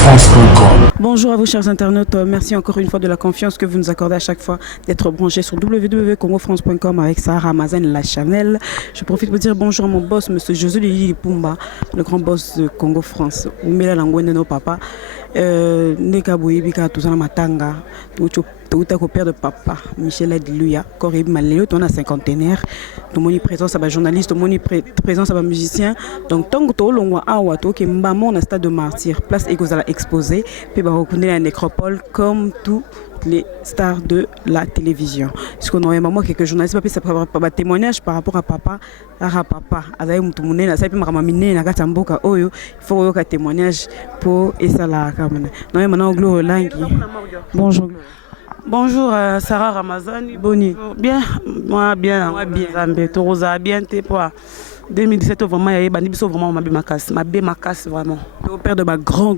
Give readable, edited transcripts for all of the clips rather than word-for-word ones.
congofrance.com. Bonjour à vous chers internautes, merci encore une fois de la confiance que vous nous accordez à chaque fois d'être branchés sur www.congofrance.com avec Sarah Ramazan La Chanel. Je profite pour dire bonjour à mon boss, monsieur José Lili Pumba, le grand boss de Congo France. Oumela Langwende no papa, Neka Bouyebika Touzana Matanga, Touta père de papa, Michel Adiluya, Corib Maléo, on a cinquantenaire, tout mon présence à journaliste, tout mon présence à musicien. Donc tant que tout le monde a wato qui mbamo on a stade de martyr, place Egozala exposé, puis bah reconnaître la nécropole comme tous les stars de la télévision. Parce qu'on a un moment quelques journalistes pas témoignage par rapport à papa, Azaï Moutoumouné, la Saipi Maramamine, la Katamboka Oyo, il faut un témoignage pour Essala Kamana. Non, maintenant Gloire Langui. Bonjour. Bonjour Sarah Ramazani. Boni. Bien, moi bien. Moi bien. Zambé, Torosa, bien, t'es quoi. 2017 vraiment il y a Banibiso vraiment ma casse vraiment. Au père de ma grand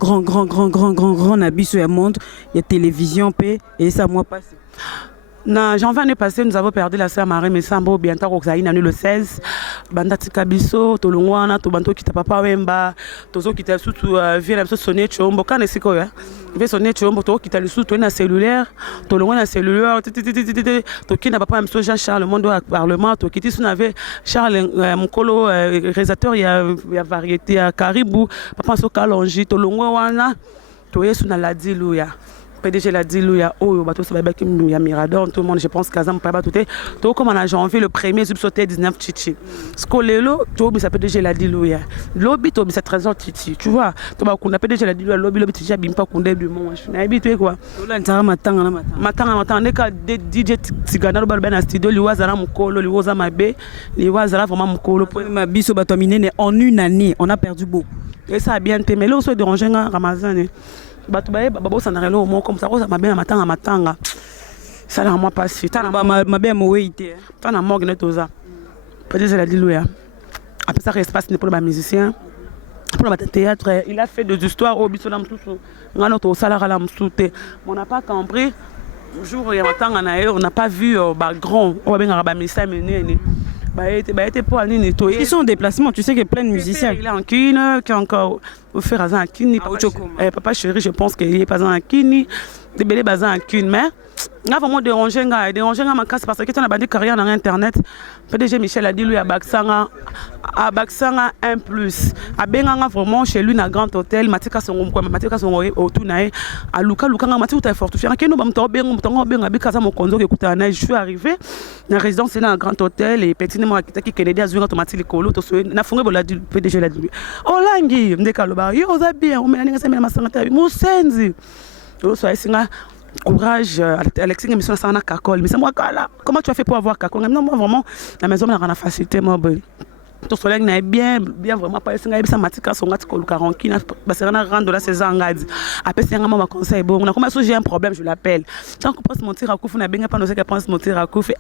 abisso à monde, il y a télévision et ça moi passé. Non, janvier année passée, nous avons perdu la sœur Marie Messambo, bientôt Roxaïne, le 16. Bandati Kabiso, Tolongwana, Tobanto qui t'a papa Wemba, Tozo qui t'a surtout vu la sonner Chombo, quand est-ce qu'il y a? Il veut sonner Chombo, Tozo qui t'a le sous-toi dans cellulaire, Tolongwana cellulaire, Toki n'a pas M. Jean-Charles, le monde au Parlement, Toki qui avait Charles Mokolo, réalisateur, il y a variété à Caribou, Papa Sokalongi, Tolongwana, Toye Suna Ladilouya. PDG l'a dit, il y a bateau, il y a Mirador, tout le monde, je pense qu'Azam pas tout est. Tout comme en janvier, le premier subsauté 19 Chichi. Ce qu'on est là, tout ça PDG l'a dit, il y a. Lobby, tout ça 13 ans Chichi. Tu vois, tout le monde, PDG l'a dit, lobby, Chichi, bim pas qu'on est du monde. Je suis habitué quoi. Matin, dès que DJ Tigana, le balben à studio, l'Iwazara Mukolo, l'Iwaza Mabé, l'Iwazara vraiment Mukolo. Ma biso batomine, en une année, on a perdu beaucoup. Et ça a bien été, mais là, on se dérange un Ramazan. Batubaye babo sanarelo au mot comme ça rosa mabé matanga ça n'a moi pas si t'as mabé moweité t'as na morgue netoza peut-être la dilouya après ça espace n'est pour les musiciens pour le théâtre il a fait des histoires au bisonam tout ngano to salara la msouté on n'a pas compris jour ya matanga na on n'a pas vu grand on va bien ba ministère mené ils sont en déplacement, tu sais qu'il y a plein de musiciens. Il est en Kine, qui est encore au faire à Kine. Papa chéri, je pense qu'il n'est pas en Kine. Des belles bases en Kine, mais il a vraiment dérangé ma casse parce que tu as une carrière dans Internet. PDG Michel a dit lui à Baksanga 1+. À Benganga vraiment chez lui dans grand hôtel, Matika son autour nae à Luka Mati ou fort. Tu que nous bamto benga bikaza mon konzo que écoute je suis arrivé dans résidence dans un grand hôtel et petit moi qui Kennedy a joué automatique les colo to na funge bola du PDG la dit. Olangi ndekaloba yo za bien o mena ngasa mena masangata musenzi. Yo so isinga courage Alexis mission ça na kakol mais c'est moi kala comment tu as fait pour avoir kakol non moi vraiment la maison on a facilité moi tout cela n'est bien vraiment pas ça matika son gars ko karonkina parce que na rendre la saison ngadi après c'est un moment conseil bon on commence j'ai un problème je l'appelle tant qu'on pense monter à coufu na benga pas nous que pense monter à coufu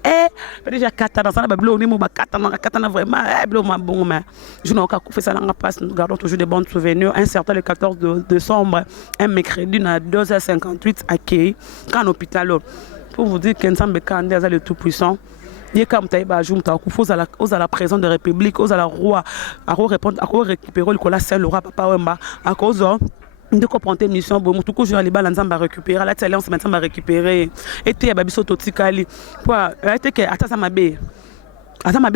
déjà kata dans ça na bablo ni mo kata na vraiment blo ma bon mais je n'ai aucun coufu ça na passe nous gardons toujours des bons souvenirs un certain le 14 décembre un mercredi à 2h58 à Kei quand hôpital pour vous dire qu'ensemble Kandé le tout puissant. Il y a comme taïba junta aux à la présence de la République aux à la roi à répondre à récupérer le cola seul le roi papa Wemba à cause de comprendre mission bon tout coup je aller balancer va récupérer la télé on se maintenant va récupérer et tu babiso totikali quoi était que ata mabe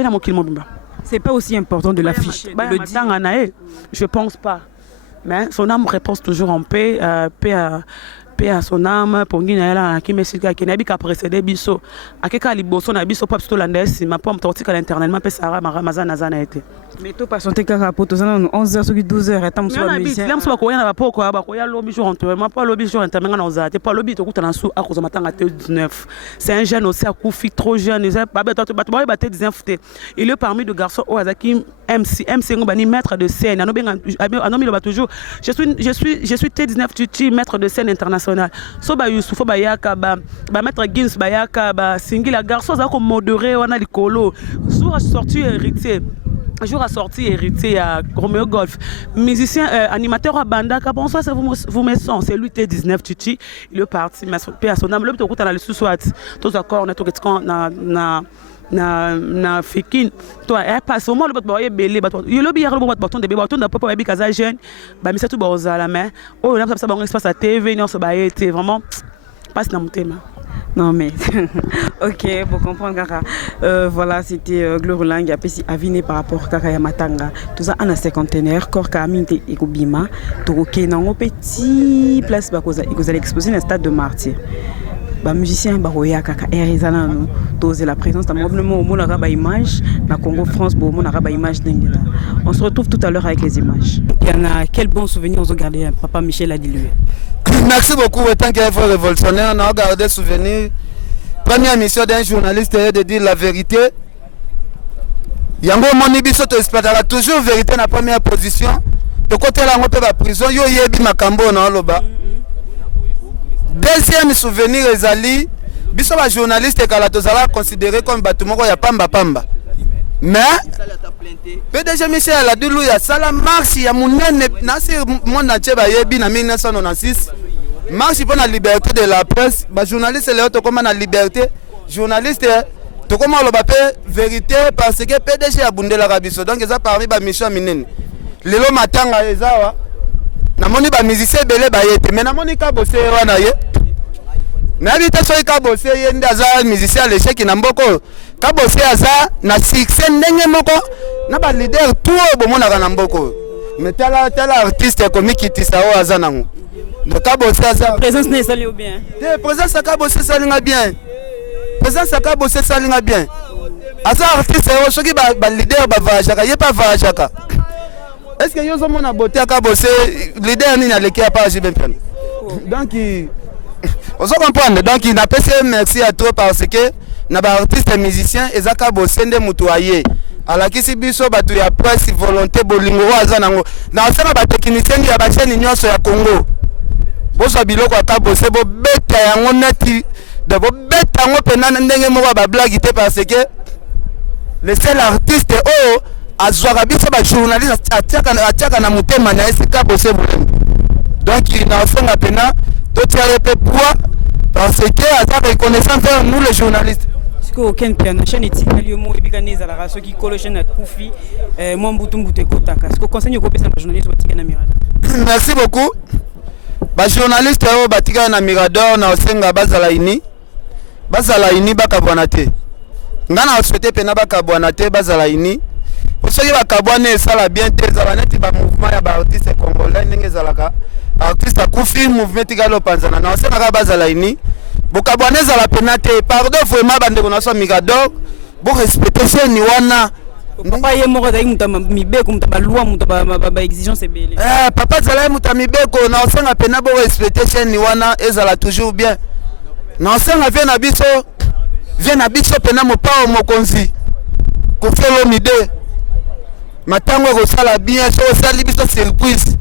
na mokili mobimba c'est pas aussi important de l'afficher le dire je pense pas mais son âme repose toujours en paix paix à son âme pour Guinée qui me dit qu'il n'a pas précédé biso à quel cas liboso na biso pas plutôt l'andes ma pomme tortique à l'internellement mais Sarah Ramazan a été mais tout pas santé car pour 11h sur 12h attends sur la musique là on va pas quoi ba ko ya lobby jour enterrement pas lobby jour enterrement na ozate pas lobby to kutana sou à cause matanga 19 c'est un jeune aussi à Koufi trop jeune il pas ba 19 il est parmi de garçons au Azaki MC ngobani maître de scène anomi lo toujours je suis T19 Tuti maître de scène international so ba Youssoufo bayaka ba maître Gins bayaka ba singila garçon za ko modéré wana likolo jour sorti héritier à Romeo Golf musicien animateur à Bandaka bonsoir ça vous me sent c'est lui T19 Tuti il est parti mais à son âme le to kutana le sous-soit tous accords on est tout na na Fikine to e passe au moins le bato ba belé bato yo lobi ya ko bato de bato na papa ba bikaza jeune ba misa tout bozala mais oh na ça ba espace à TV non so ba été vraiment passe na mutema. Non mais ok, pour comprendre Kaka, voilà c'était Glorilang qui a pu aviner par rapport à Kaka Yamatanga. Tout ça en a 50 corps Kaminte et Kobima, Toroke dans un petit place parce que vous allez exposer dans le stade de Martyr. Ba musicien baroya Kaka Erizana nous doser la présence dans le moment araba image na Congo France bon mon araba image d'Ingela. On se retrouve tout à l'heure avec les images. Il y en a quel bon souvenir on a gardé papa Michel a dit lui. Merci beaucoup, tant qu'il y a un frère révolutionnaire, on a gardé souvenir. Première mission d'un journaliste est de dire la vérité. Yango Monibiso te exploitera toujours vérité dans la première position. De côté là, on peut la prison, yo yebi makambo na loba. Deuxième souvenir ezali, biso ba journaliste kalatozala considéré comme batumoko ya pamba pamba. Mais PDG Michel Adulu ya sala marche ya munene na sur monde entier ba yebi na 1996. Marche pour la liberté de la presse, ba journaliste les autres comme la liberté, journaliste to comme le bapé vérité parce que PDG a bundé la rabiso donc ça parmi ba mission minene. Lelo matanga ezawa na moni ba musicien belé ba yete mais na moni ka bossé wana ye. Na bita so ka bossé ye ndaza musicien l'échec na mboko ka bossé aza na succès ndenge moko na ba leader tout bo mona na mboko. Mais tel artiste comique qui tisa o aza nango. Le cabo c'est ça. Présence n'est salut bien. Présence à cabo c'est ça bien. Présence à cabo c'est ça bien. Asa artiste ceux qui ba leader ba vajaka, y pas vajaka. Est-ce que yo zo mona beauté à cabo c'est leader ni na leki a pas bien bien. Donc on se comprendre. Donc il n'a pas merci à toi parce que na ba artiste et musicien et za cabo c'est ndé mutu aye. ala kisi biso batu ya presse volonté bolingo waza nango na sema ba technicien ya ba chaîne nyonso ya Congo boso biloko akabo se bo beta yango neti de bo beta ngo penana ndenge mo ba blague te parce que le seul artiste oh azwaka biso ba journaliste atiaka na mutema na esika bose bolingo donc il n'a fait pena to tiare pe poids parce que azaka reconnaissant faire nous les journalistes. Aucun piano chaîne etikali yo mo ebikaneza la raso ki kolo chaîne akufi mo mbutu mbute kotaka ce que conseil ko pesa ba journaliste batika na Mirador. Merci beaucoup. Ba journaliste o batika na Mirador na osenga bazala ini bakabwana te ngana souhaiter pena bakabwana te bazala ini osoki bakabwana esala bien te ezala neti ba mouvement ya ba artiste congolais ndenge ezalaka artiste akufi mouvement tikalo panzana na osenga bazala ini bokabwaneza la penate pardon vraiment bande ko na so Mirador bo respecter chez ni wana papa ye moko dai mutama mibeko mutaba loi mutaba ba exigence belé papa zala mutamibeko na osenga pena bo respecter chez ni wana ezala toujours bien na osenga vient na biso pena mopao mokonzi ko felo mide matango ko sala bien so sali biso surprise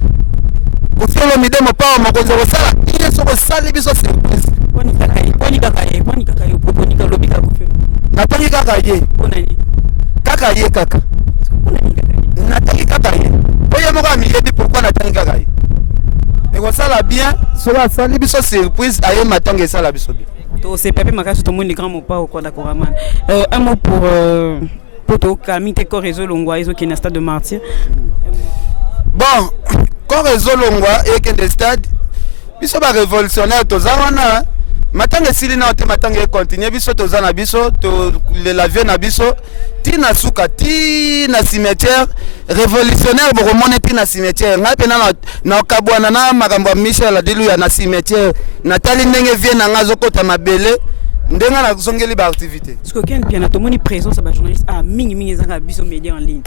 ko felo mide mopao mokonzi ko sala bien so ko sali biso surprise. Poni kaka yo poni ka lobi ka kufelo. Na poni kaka ye. Ponani. Kaka ye kaka. Ponani kaka ye. Na tangi kaka ye. Oye mo ka mi yebi pourquoi na tangi kaka ye. Et ko sala bien, so la sali biso surprise aye matanga sala biso bien. To c'est papa makaso to moni grand mopa au Konda Koraman. Un mot pour to Kamite ko réseau longwa izo ki na stade de Martyr. Bon, ko réseau longwa et que de stade biso ba révolutionnaire to zawana matanga sili na ote matanga continue biso to zana biso to la vie na biso tina suka tina cimetière révolutionnaire bo remone tina cimetière ngape na kabwana na makambo Michel Adilu ya na cimetière natali ndenge vie na ngazo kota mabele ndenga na zongeli ba activité parce que ken piano to moni présence ba journaliste mingi zanga biso média en ligne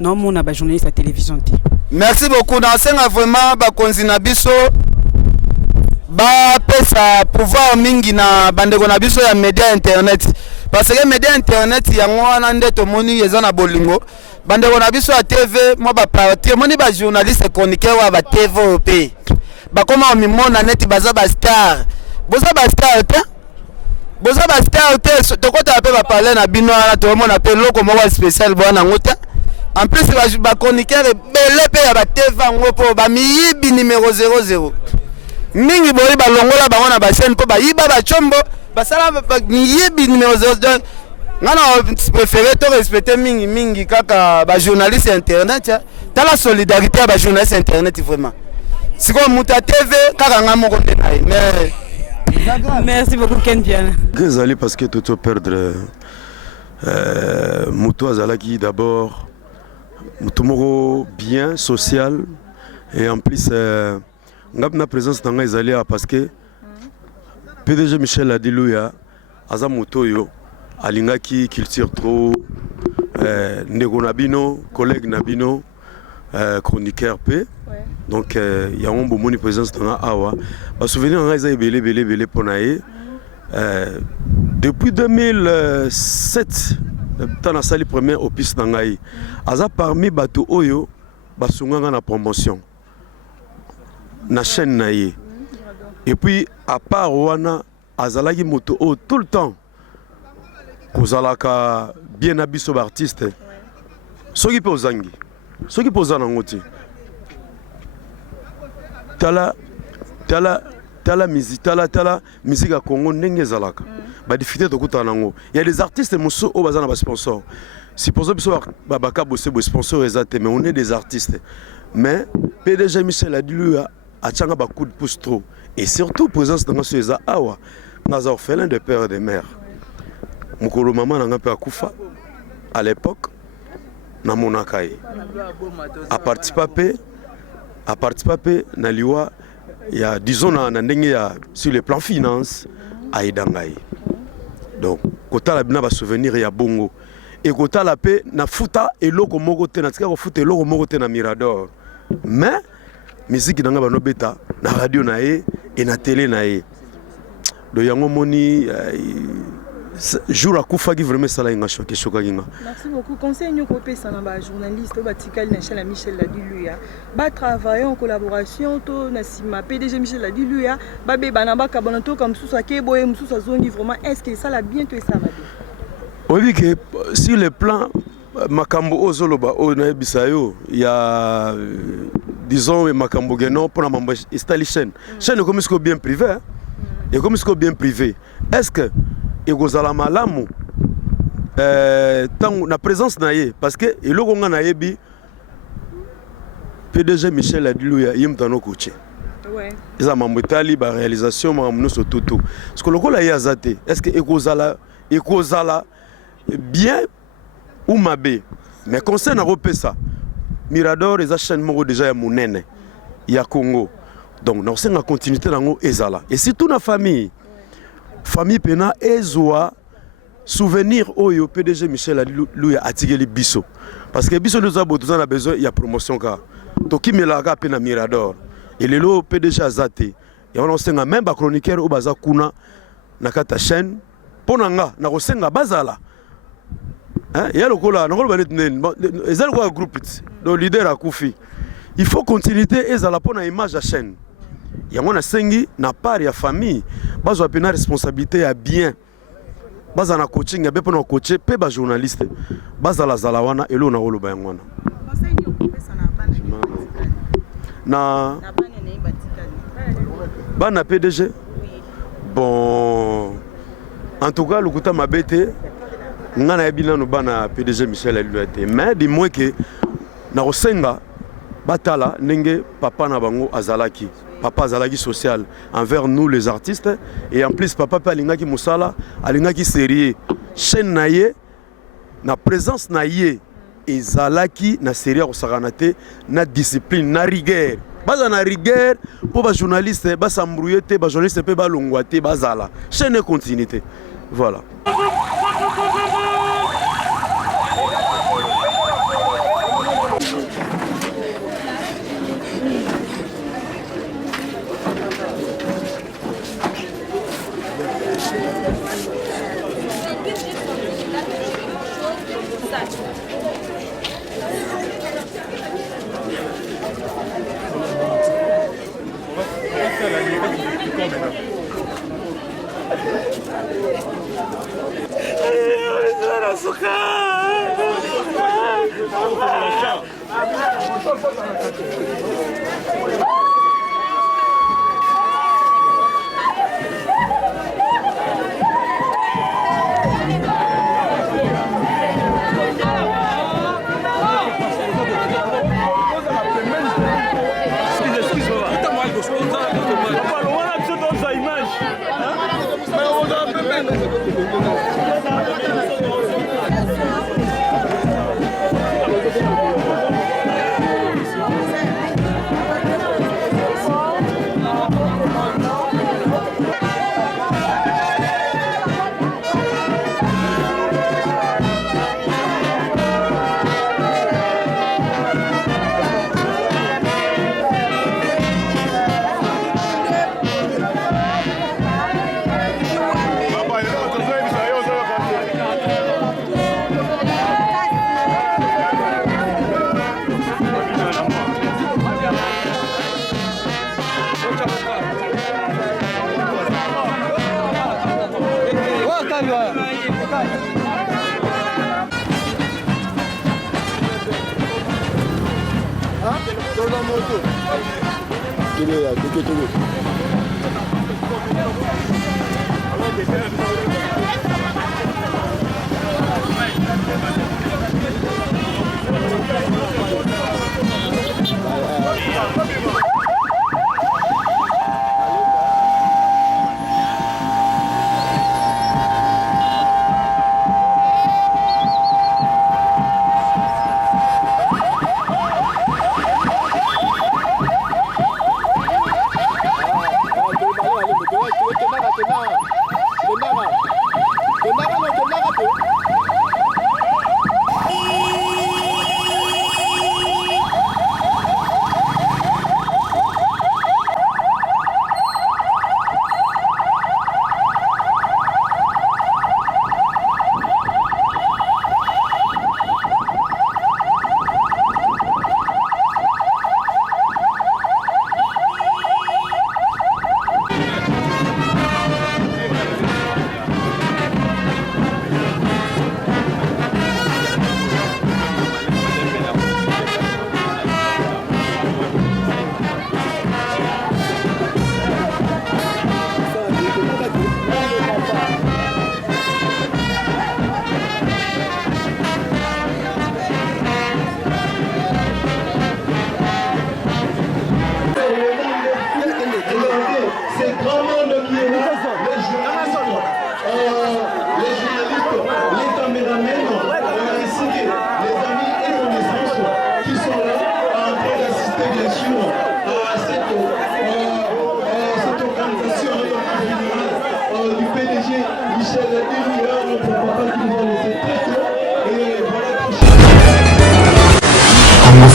non mona ba journaliste à télévision. Merci beaucoup na senga vraiment ba konzina biso ba pesa pouvoir mingi na bandeko na biso ya media internet parce que media internet yango wana nde to moni eza na bolingo bandeko na biso ya TV mo ba partir moni ba journaliste chroniqueur wa ba TVP ba koma mimona net baza ba star boza ba star te to kota pe ba parler na bino na to mona pe loko mo spécial bona ngota en plus ba chroniqueur belé pe ya ba TV ngo po ba miyibi numéro 00 mingi boyi balongola bango na ba chaîne po ba yiba ba chombo basala yibi numéro 0 ngana préféré to respecter mingi kaka ba journaliste internet ta la solidarité ba journaliste internet vraiment siko muta TV kaka ngamoko ndenaye mais merci beaucoup Ken Diana. Désolé parce que tout perdre Mouto Azalaki d'abord Moutomoro bien social et en plus ngapna présence dans Azali parce que PDG Michel Adilouya Aza Mouto yo alingaki culture trop ndeko nabino collègue nabino chroniqueur P. Donc il y a un bon moni présence dans Awa. Ba souvenir en Aza belé ponaye. Depuis 2007 dans sali première opus nangai. Aza parmi bato oyo basunganga na promotion. Na chaîne naye. Et puis à part wana azalaki moto o tout le temps. Kozalaka bien abiso artiste. Soki pe ozangi. Soki pe ozana ngoti. Tala musique à Congo ndenge zalaka ba difficulté to kutana ngo il y a des artistes muso o bazana ba sponsor supposons biso ba baka bosser bo sponsor ezate mais on est des artistes mais PDG Michel Adilouya a tchanga ba coup de pouce trop et surtout présence dans ce eza awa naza orphelin de père et de mère mukolo maman nanga pe akufa à l'époque na monakai a participer na liwa il y a disons sur le plan finance à Idangaï. Donc kota la bina ba souvenir ya bongo et kota la paix na futa et loko moko te na tika ko futa loko moko te na Mirador mais musique nanga ba no beta na radio na et na télé na e do yango moni jour à Koufa qui vraiment ça là inga choqué chokaginga. Merci beaucoup. Conseil nous copé ça na journaliste batikal na Michel Adilouya. Ba travailler en collaboration to na sima PDG Michel Adilouya ba be banamba kabonto comme sous ke boye musu sa zone vraiment est-ce que ça l'a bientôt ça va. Oui que sur le plan makambo ozoloba o na bisayo il y a disons makambo geno pour na mambo installer chaîne comme ce bien privé et comme ce bien privé est-ce que et gozala malamu tant na présence naie parce que eloko nga nayebi PDG Michel Adilouya yimtano coaché ouais eza mambo-tali ba réalisation mamno sotutu ce que lokola yazate est-ce que ekozala bien ou mabe mais concerne repesa Mirador eza chaîne moko déjà ya monene ya Congo donc na senga continuité nango ezala et surtout na famille pena ezwa souvenir oyo PDG Michel Adilouya atigeli biso parce que biso nous avons besoin il y a promotion ka to kimelaka pena Mirador et lelo PDG azate et on senga même ba chroniqueur o baza kuna na kata chaîne ponanga na kosenga bazala hein ya lokola na ngolo banet ezali ko groupe do leader akufi il faut continuité ezala pona image à chaîne yango na sengi na part ya famille bazwa pena responsabilité ya bien baza na coaching ya bepo na coacher pe ba journaliste bazala zala wana elo na oloba yango wana na bana PDG bon en tout cas lukuta mabete ngana yebina no bana PDG Michel Adilouya mais di moins que na kosenga batala ndenge papa na bango azalaki papa azalaki social envers nous les artistes et en plus papa pe alingaki musala alingaki sérieux chaîne naye na présence naye ezalaki na sérieux kosakanate na discipline na rigueur baza na rigueur pour ba journaliste ba s'embrouiller te ba journaliste pe ba longwa te bazala chaîne continuité voilà.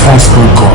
France.com